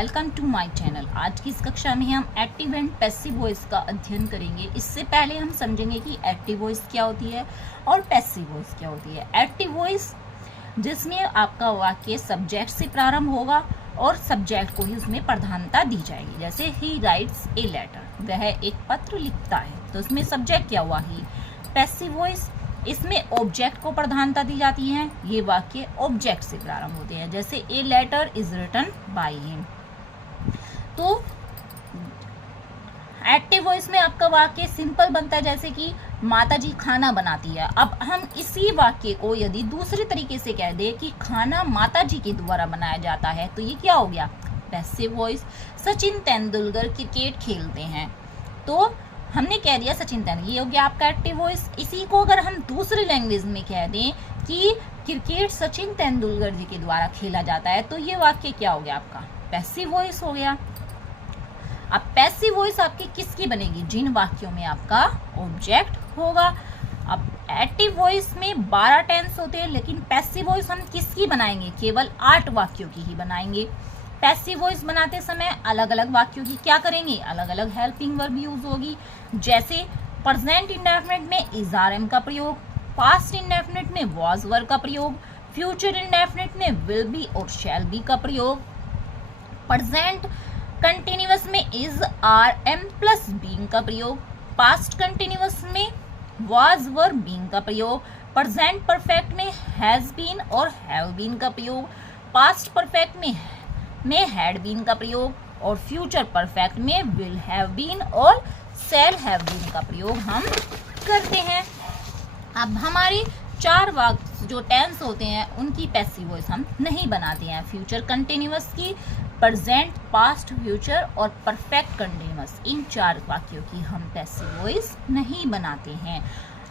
Welcome to my channel. आज की इस कक्षा में हम एक्टिव एंड पैसिव वॉइस का अध्ययन करेंगे। इससे पहले हम समझेंगे कि एक्टिव वॉइस क्या होती है और पैसिव वॉइस क्या होती है। एक्टिव वॉइस जिसमें आपका वाक्य सब्जेक्ट से प्रारंभ होगा और सब्जेक्ट को ही उसमें प्रधानता दी जाएगी। जैसे ही राइट्स ए लेटर, वह एक पत्र लिखता है, तो उसमें सब्जेक्ट क्या हुआ ही। पैसिव वॉइस, इसमें ऑब्जेक्ट को प्रधानता दी जाती है। ये वाक्य ऑब्जेक्ट से प्रारंभ होते हैं। जैसे a letter is written by him. तो एक्टिव वॉइस में आपका वाक्य सिंपल बनता है, जैसे कि माताजी खाना बनाती है। अब हम इसी वाक्य को यदि दूसरे तरीके से कह दे कि खाना माताजी के द्वारा बनाया जाता है, तो ये क्या हो गया, passive voice. Sachin Tendulkar cricket खेलते हैं, तो हमने कह दिया सचिन तेंदुलकर, ये हो गया आपका एक्टिव वॉइस। इसी को अगर हम दूसरी लैंग्वेज में कह दें कि क्रिकेट सचिन तेंदुलकर जी के द्वारा खेला जाता है, तो ये वाक्य क्या हो गया, आपका पैसिव वॉइस हो गया। अब पैसिव वॉइस आपकी किसकी बनेगी, जिन वाक्यों में आपका ऑब्जेक्ट होगा। अब एक्टिव वॉइस में 12 टेंस होते हैं, लेकिन पैसिव वॉइस हम किसकी बनाएंगे, केवल 8 वाक्यों की ही बनाएंगे। पैसिव वॉइस बनाते समय अलग अलग वाक्यों की क्या करेंगे, अलग अलग हेल्पिंग वर्ब यूज होगी। जैसे प्रेजेंट इंडेफिनिट में इज आर एम का प्रयोग, पास्ट इंडेफिनिट में वाज वर का प्रयोग, फ्यूचर इंडेफिनिट में विल बी और शैल बी का प्रयोग, प्रेजेंट कंटिन्यूअस में is are am plus being का प्रयोग, पास्ट कंटिन्यूअस में वाज वर बीइंग का प्रयोग, प्रेजेंट परफेक्ट में हैज बीन और हैव बीन का प्रयोग, पास्ट परफेक्ट में हैड बीन का प्रयोग, और फ्यूचर परफेक्ट में विल हैव बीन और शैल हैव बीन का प्रयोग हम करते हैं। अब हमारी 4 वाक्य जो टेंस होते हैं उनकी पैसिव वॉइस हम नहीं बनाते हैं। फ्यूचर कंटिन्यूअस की, प्रेजेंट, पास्ट, फ्यूचर और परफेक्ट कंटिन्यूअस, इन 4 वाक्यों की हम पैसिव वॉइस नहीं बनाते हैं।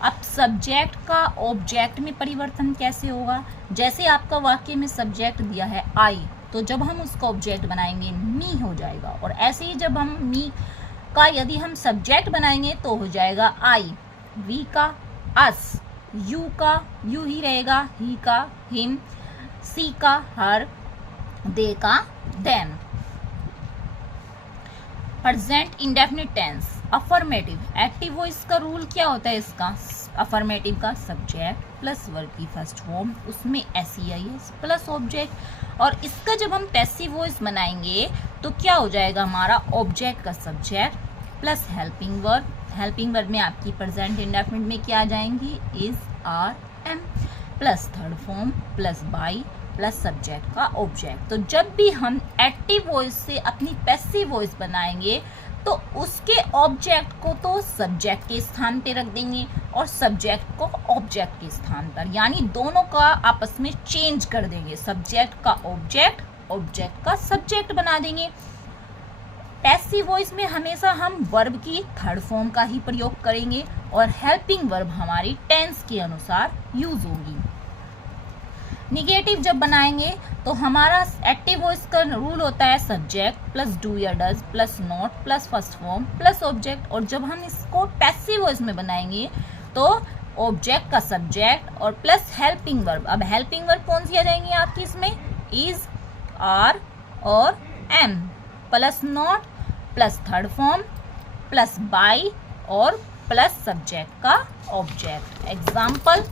अब सब्जेक्ट का ऑब्जेक्ट में परिवर्तन कैसे होगा, जैसे आपका वाक्य में सब्जेक्ट दिया है आई, तो जब हम उसका ऑब्जेक्ट बनाएंगे मी हो जाएगा, और ऐसे ही जब हम मी का यदि हम सब्जेक्ट बनाएंगे तो हो जाएगा आई, वी का अस, यू का यू ही रहेगा, ही का हिम, सी का हर, दे का them. Present indefinite tense, affirmative, active voice का रूल क्या होता है इसका, अफर्मेटिव का सब्जेक्ट प्लस वर्ब की फर्स्ट फॉर्म, उसमें एस प्लस ऑब्जेक्ट, और इसका जब हम पैसिव वॉइस बनाएंगे तो क्या हो जाएगा, हमारा ऑब्जेक्ट का subject plus helping verb. Helping verb में आपकी प्रेजेंट इंडेफिनिट में क्या आ जाएंगी, is are am plus third form plus by plus subject का ऑब्जेक्ट। तो जब भी हम एक्टिव वॉइस से अपनी पैसिव वॉइस बनाएंगे तो उसके ऑब्जेक्ट को तो सब्जेक्ट के स्थान पे रख देंगे और सब्जेक्ट को ऑब्जेक्ट के स्थान पर, यानी दोनों का आपस में चेंज कर देंगे। सब्जेक्ट का ऑब्जेक्ट, ऑब्जेक्ट का सब्जेक्ट बना देंगे। पैसिव वॉइस में हमेशा हम वर्ब की थर्ड फॉर्म का ही प्रयोग करेंगे और हेल्पिंग वर्ब हमारी टेंस के अनुसार यूज होगी। निगेटिव जब बनाएंगे तो हमारा एक्टिव वॉइस का रूल होता है सब्जेक्ट प्लस डू या does plus not plus first form plus object, और जब हम इसको पैसिव वॉइस में बनाएंगे तो ऑब्जेक्ट का सब्जेक्ट और प्लस हेल्पिंग वर्ब। अब हेल्पिंग वर्ब कौन सी आ जाएंगी आपकी इसमें, इज, आर और am plus not plus third form plus by और प्लस सब्जेक्ट का object. Example,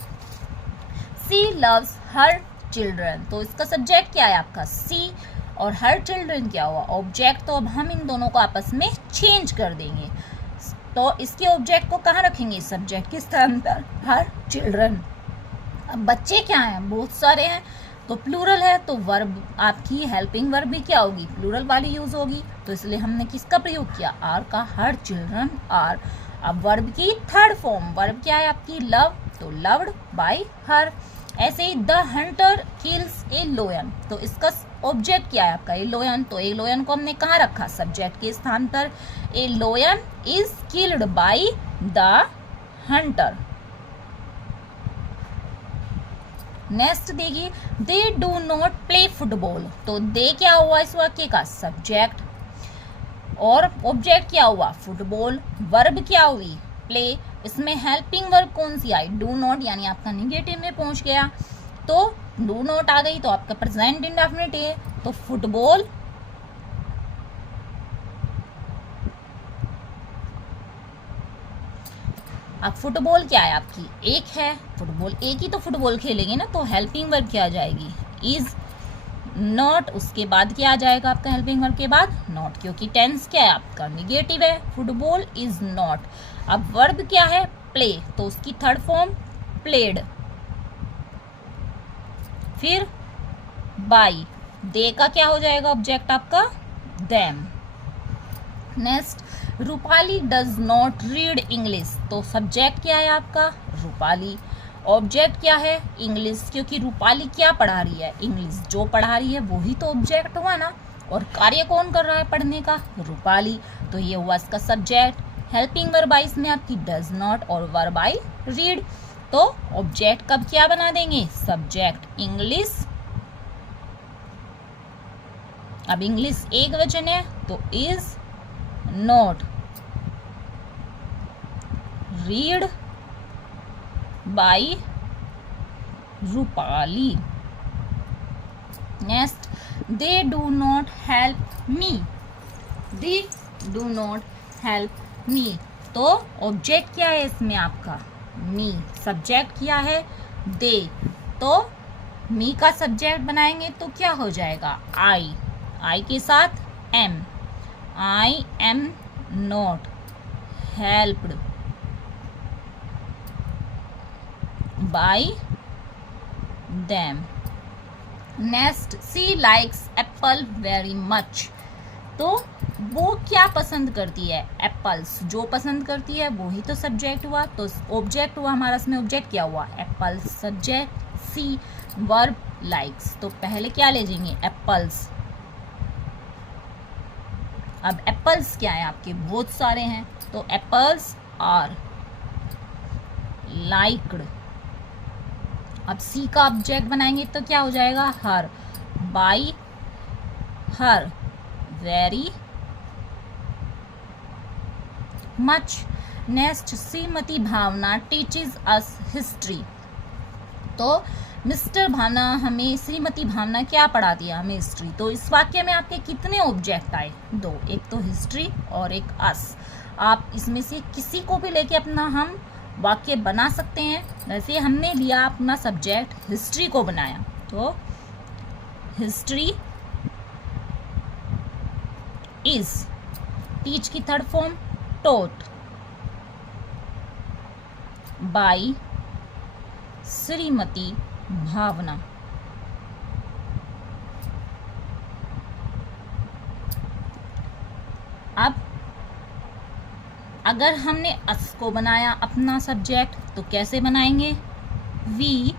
she loves her children, तो इसका सब्जेक्ट क्या है आपका सी, और हर चिल्ड्रन क्या हुआ, ऑब्जेक्ट। तो अब हम इन दोनों को आपस में चेंज कर देंगे, तो इसके ऑब्जेक्ट को कहाँ रखेंगे, सब्जेक्ट के स्थान पर, हर चिल्ड्रन। अब बच्चे क्या हैं, बहुत सारे हैं, तो प्लूरल है, तो वर्ब आपकी हेल्पिंग वर्ब भी क्या होगी, प्लूरल वाली यूज होगी, तो इसलिए हमने किसका प्रयोग किया, आर का, हर चिल्ड्रन आर। अब वर्ब की थर्ड फॉर्म, वर्ब क्या है आपकी लव, तो लव्ड बाय हर। ऐसे ही the hunter kills a lion, तो इसका ऑब्जेक्ट क्या है आपका, ए लोयन, तो ए लोयन को हमने कहाँ रखा, सब्जेक्ट के स्थान पर। A lion is killed by the hunter. Next देखिए, they do not play football, तो दे क्या हुआ इस वाक्य का, सब्जेक्ट, और ऑब्जेक्ट क्या हुआ, फुटबॉल। वर्ब क्या हुई, प्ले, इसमें हेल्पिंग वर्ब कौन सी आई, डू नॉट, यानी आपका निगेटिव में पहुंच गया, तो डू नॉट आ गई, तो आपका प्रेजेंट इंडेफिनिट है, तो फुटबॉल अब फुटबॉल क्या है आपकी, एक है फुटबॉल, एक ही तो फुटबॉल खेलेंगे ना, तो हेल्पिंग वर्ब क्या आ जाएगी, इज नॉट। उसके बाद क्या आ जाएगा आपका हेल्पिंग वर्ब के बाद, नॉट, क्योंकि टेंस क्या है आपका, निगेटिव है, फुटबॉल इज नॉट। अब वर्ब क्या है, प्ले, तो उसकी थर्ड फॉर्म प्लेड। फिर बाई, दे का क्या हो जाएगा ऑब्जेक्ट आपका, them. Next, Rupali does not read English, तो सब्जेक्ट क्या है आपका, रूपाली। ऑब्जेक्ट क्या है, इंग्लिश, क्योंकि रूपाली क्या पढ़ा रही है, इंग्लिश, जो पढ़ा रही है वही तो ऑब्जेक्ट हुआ ना, और कार्य कौन कर रहा है पढ़ने का, रूपाली, तो ये हुआ इसका सब्जेक्ट। हेल्पिंग वर्ब आई इसमें आपकी डज नॉट और वर्ब आई रीड, तो ऑब्जेक्ट कब क्या बना देंगे, सब्जेक्ट इंग्लिश। अब इंग्लिश एक वचन है तो is not read by Rupali. Next, they do not help me, they do not help me, तो ऑब्जेक्ट क्या है इसमें आपका, मी, सब्जेक्ट क्या है, दे, तो मी का सब्जेक्ट बनाएंगे तो क्या हो जाएगा, आई, आई के साथ am, I am not helped by them. Next, she likes apple very much, तो वो क्या पसंद करती है, एप्पल्स, जो पसंद करती है वो ही तो सब्जेक्ट हुआ, तो ऑब्जेक्ट हुआ हमारा, इसमें ऑब्जेक्ट क्या हुआ, एप्पल्स, सब्जेक्ट सी, वर्ब लाइक्स, तो पहले क्या ले जाएंगे, एप्पल्स। अब एप्पल्स क्या है आपके, बहुत सारे हैं, तो एप्पल्स आर लाइक्ड। अब सी का ऑब्जेक्ट बनाएंगे तो क्या हो जाएगा, her, by her very much. Next, Shrimati Bhavana teaches us history, तो मिस्टर भावना हमें, श्रीमती भावना क्या पढ़ाती है हमें, हिस्ट्री, तो इस वाक्य में आपके कितने ऑब्जेक्ट आए, दो, एक तो हिस्ट्री और एक अस। आप इसमें से किसी को भी लेके अपना हम वाक्य बना सकते हैं। वैसे हमने लिया अपना सब्जेक्ट हिस्ट्री को बनाया, तो हिस्ट्री इज, टीच की third form taught by Shrimati Bhavna. अब अगर हमने अस को बनाया अपना सब्जेक्ट तो कैसे बनाएंगे, वी,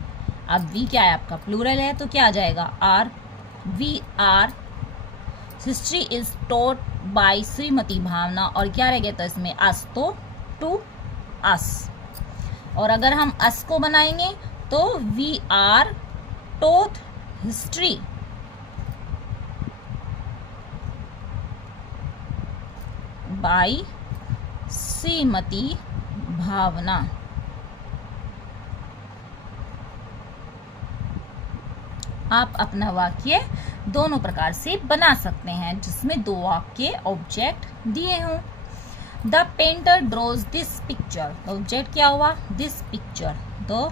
अब वी क्या है आपका, प्लूरल है, तो क्या आ जाएगा, are, we are history is taught by Shrimati Bhavna, और क्या रह गया था इसमें, अस, तो टू अस। और अगर हम अस को बनाएंगे तो we are taught history by Shrimati Bhavna. आप अपना वाक्य दोनों प्रकार से बना सकते हैं जिसमें दो वाक्य ऑब्जेक्ट दिए हों। The painter draws this picture, object क्या हुआ, दिस पिक्चर, तो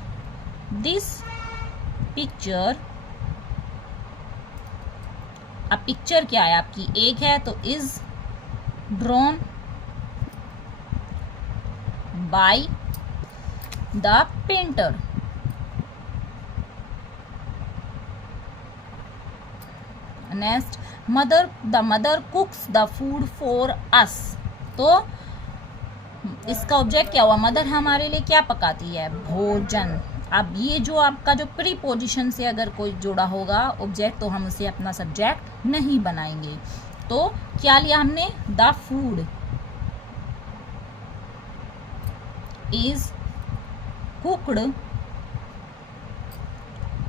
दिस पिक्चर, अब पिक्चर क्या है आपकी, एक है, तो is drawn by the painter. Next, mother, the mother cooks the food for us, तो इसका ऑब्जेक्ट क्या हुआ, मदर हमारे लिए क्या पकाती है, भोजन। अब ये जो आपका जो प्रीपोजिशन से अगर कोई जुड़ा होगा ऑब्जेक्ट तो हम उसे अपना सब्जेक्ट नहीं बनाएंगे। तो क्या लिया हमने, the food is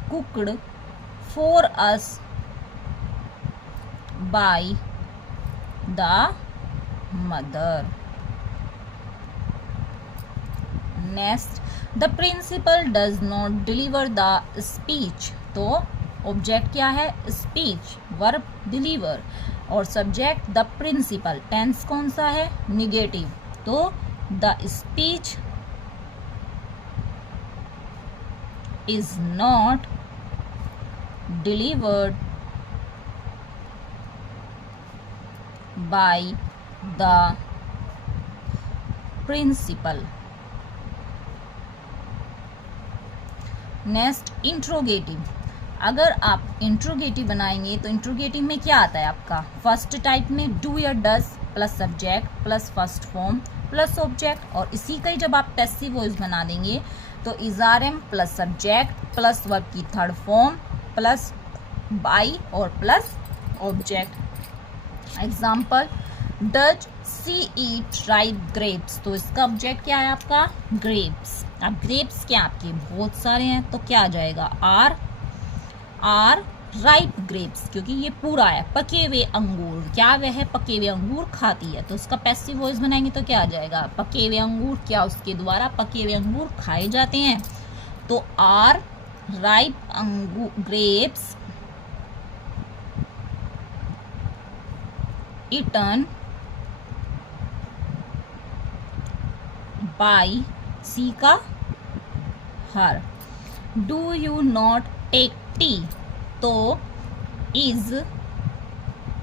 cooked for us by the mother. Next, the principal does not deliver the speech, तो ऑब्जेक्ट क्या है, स्पीच, वर्ब डिलीवर, और सब्जेक्ट द प्रिंसिपल, टेंस कौन सा है, निगेटिव, तो the speech is not delivered by the principal. Next interrogative. अगर आप इंट्रोगेटिव बनाएंगे तो इंट्रोगेटिव में क्या आता है आपका, फर्स्ट टाइप में डू या does plus subject plus first form plus object, और इसी का ही जब आप पैसिव वॉइस बना देंगे तो is are am plus subject plus verb की थर्ड फॉर्म प्लस बाई और plus object. Example, does she eat ripe grapes, तो इसका ऑब्जेक्ट क्या है आपका, ग्रेप्स। अब ग्रेप्स क्या आपके बहुत सारे हैं, तो क्या आ जाएगा, आर राइप ग्रेप्स, क्योंकि ये पूरा है पके हुए अंगूर, क्या वह पके हुए अंगूर खाती है, तो इसका पैसिव वॉइस बनाएंगे तो क्या आ जाएगा, पके हुए अंगूर, क्या उसके द्वारा पके हुए अंगूर खाए जाते हैं, तो आर राइप अंगूर ग्रेप्स eaten by सी का हर। Do you not take tea, तो इज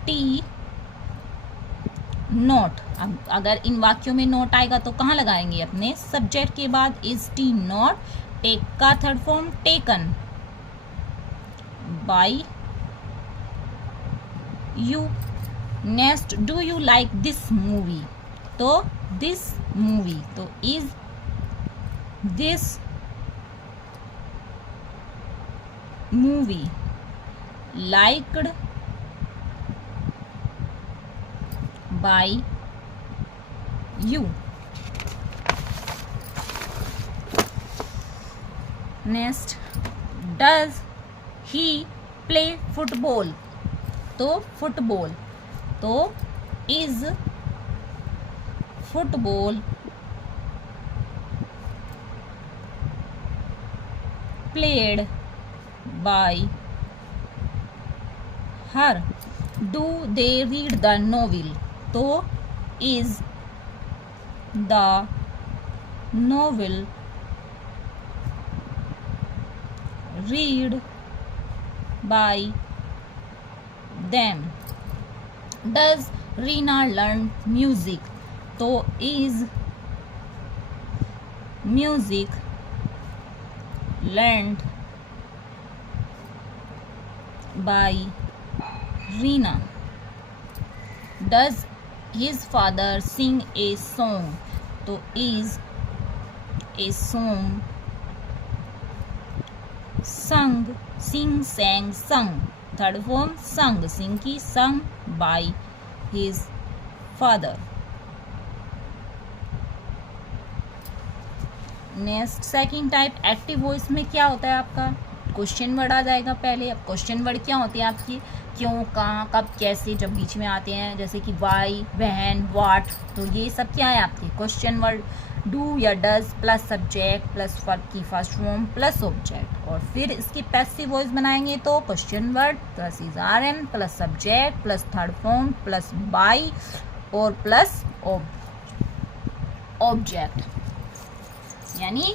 टी नॉट। अब अगर इन वाक्यों में नॉट आएगा तो कहाँ लगाएंगे, अपने सब्जेक्ट के बाद। इज टी नॉट, टेक का third form taken by you. Next, do you like this movie, तो दिस मूवी, तो is this movie liked by you। Next, does he play football, तो फुटबॉल, तो is football played by her। Do they read the novel, तो is the novel read by them। Does Rina learn music, तो is music learned by Rina। Does his father sing a song, तो is a song sung, sing sang sung, third form sung, sing की sung by his father। Next second type active voice में क्या होता है आपका, question word आ जाएगा पहले। अब क्वेश्चन वर्ड क्या होते हैं आपकी, क्यों, कहाँ, कब, कैसे, जब बीच में आते हैं, जैसे कि वाई, व्हेन, व्हाट, तो ये सब क्या है आपके क्वेश्चन वर्ड। डू या does plus subject plus verb की फर्स्ट फॉर्म प्लस ऑब्जेक्ट, और फिर इसकी पैसिव वॉइस बनाएंगे तो question word plus is are am plus subject plus third form plus by और प्लस ऑब्जेक्ट। यानी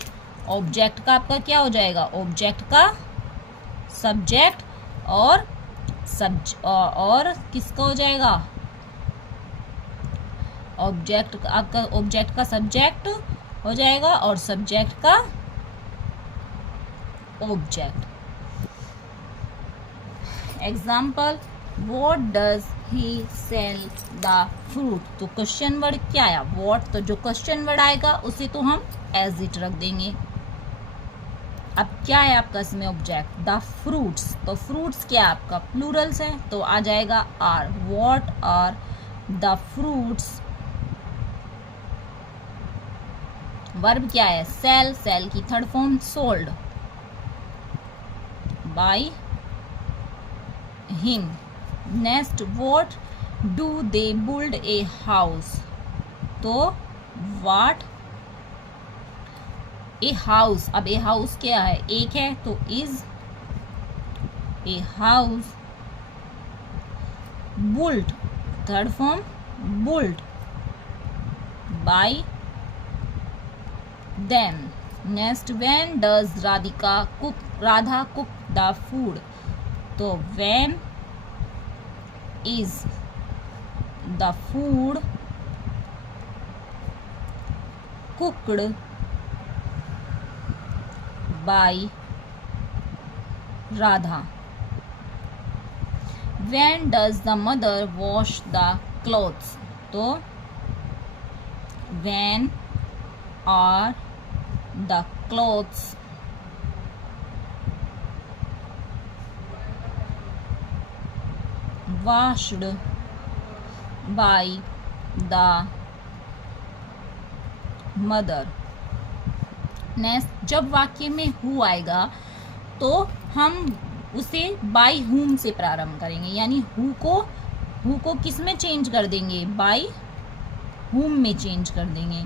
ऑब्जेक्ट का आपका क्या हो जाएगा, ऑब्जेक्ट का सब्जेक्ट और किसका हो जाएगा, ऑब्जेक्ट आपका, ऑब्जेक्ट का सब्जेक्ट हो जाएगा और सब्जेक्ट का object. Example, what does he sell the fruit, तो क्वेश्चन वर्ड क्या आया, व्हाट, तो जो क्वेश्चन वर्ड आएगा उसे तो हम एज इट रख देंगे। अब क्या है आपका इसमें ऑब्जेक्ट, द फ्रूट्स, तो फ्रूट्स क्या है आपका प्लूरल्स है, तो आ जाएगा are. What are the fruits, verb क्या है, सेल, सेल की third form sold by him. Next, what do they build a house, तो व्हाट ए हाउस, अब ए हाउस क्या है, एक है, तो is a house built, third form built by them. Next, when does Radha cook the food, तो when is the food cooked by Radha. When does the mother wash the clothes, तो when are the clothes washed by the mother। Next, जब वाक्य में who आएगा तो हम उसे by whom से प्रारंभ करेंगे, यानी हु को किस में चेंज कर देंगे, बाय हुम में चेंज कर देंगे।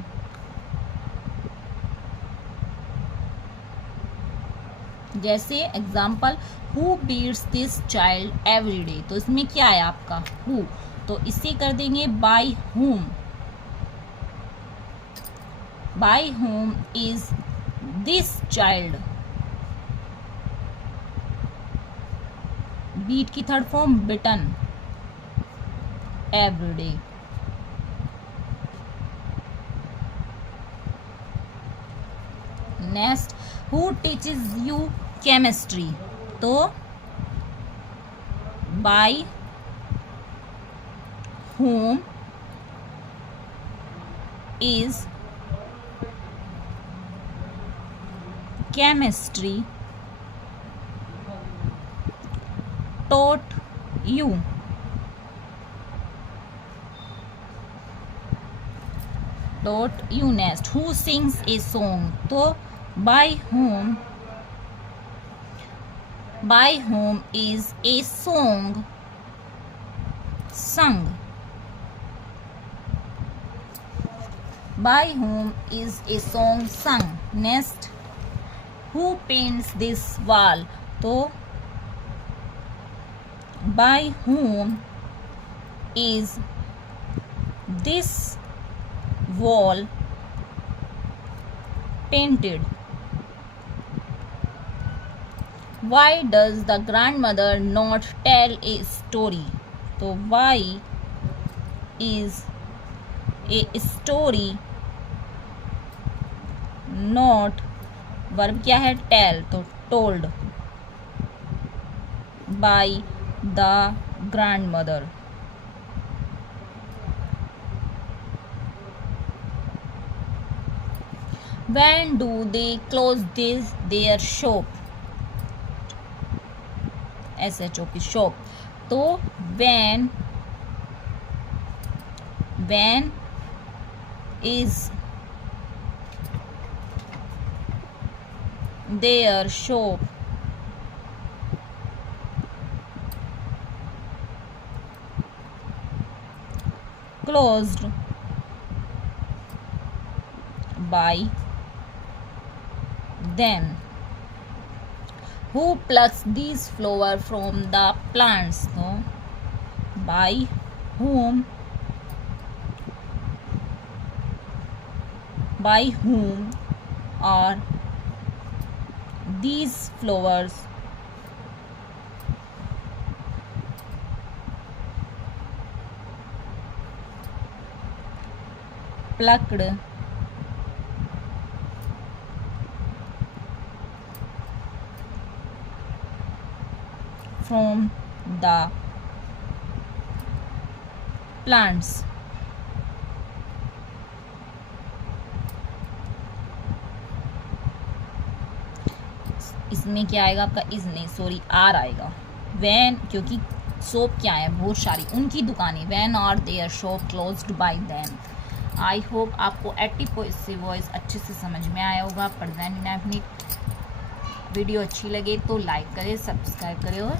जैसे example, who beats this child every day, तो इसमें क्या है आपका हु, तो इसे कर देंगे bye whom. By whom is this child, beat की third form beaten, every day. Next, who teaches you chemistry, तो by whom is chemistry taught you। Next, who sings a song, तो by whom is a song sung। By whom is a song sung। Next, who paints this wall, तो by whom is this wall painted। Why does the grandmother not tell a story, तो why is a story not, verb क्या है tell, तो told by the grandmother। When do they close their shop, SHOP shop, तो when is their shop closed by them। Who plucks these flowers from the plants, so by whom are these flowers plucked from the plants। इसमें क्या आएगा आपका is नहीं, sorry are आएगा। When, क्योंकि shop क्या है, बहुत सारी उनकी दुकानें, when are their shop closed by them. I hope आपको एक्टिव वॉइस अच्छे से समझ में आया होगा। प्रेजेंट इनडेफिनिट वीडियो अच्छी लगे तो लाइक करें, सब्सक्राइब करें और